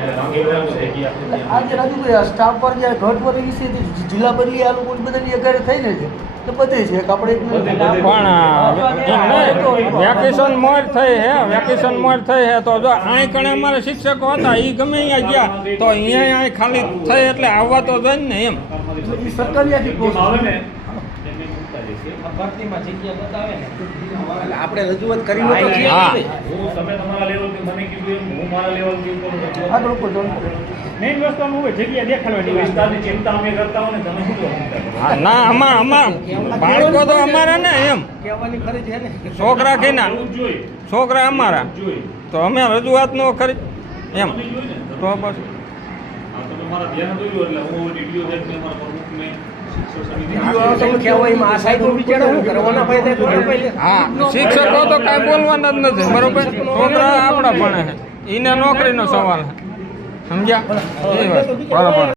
આજે રાજુભાઈ સ્ટાફ પર જે ઘટ પર વિશે જિલ્લા બદલી આ લોકો બધાની અગાડે થઈને છે તો બધે છે આપણે પણ વેકેશન મોર થઈ હે વેકેશન મોર થઈ હે તો જો અહીં કણે અમારા શિક્ષકો હતા એ ગમે અહીંયા ગયા તો અહીંયા અહીં ખાલી થઈ એટલે આવવા તો જાય ને એમ સરકારી આખી પોસ્ટ આપણે રજૂઆત કરી હોય તો હા તમે તમારા લેવલથી મને કીધું હું મારા લેવલથી આ લોકો મેઇન વસ્તુ આમ હોય જગ્યા દેખાડવાની વિસ્તારની ચિંતા અમે કરતા હોય ને તમે શું કરો? હા ના અમાર બાળકો તો અમારા ને એમ કહેવાની ફરજ છે ને છોકરા કેના જોઈએ છોકરા અમારા જોઈએ તો અમે રજૂઆત નો કરી એમ તો બસ તમે મારા ધ્યાન દોર્યું એટલે હું વિડીયો દેખને મારા પ્રમુખને શિક્ષક સમિતિ સંખ્યા હોય એમાં આ સાહેબ બિચારા શું કરવાના ભાઈ તો પહેલે હા શિક્ષકો તો કાંઈ બોલવાના જ નથી બરોબર છોકરા આપણા ભણે છે એને નોકરીનો સવાલ છે સમજ્યા એ વાત બરાબર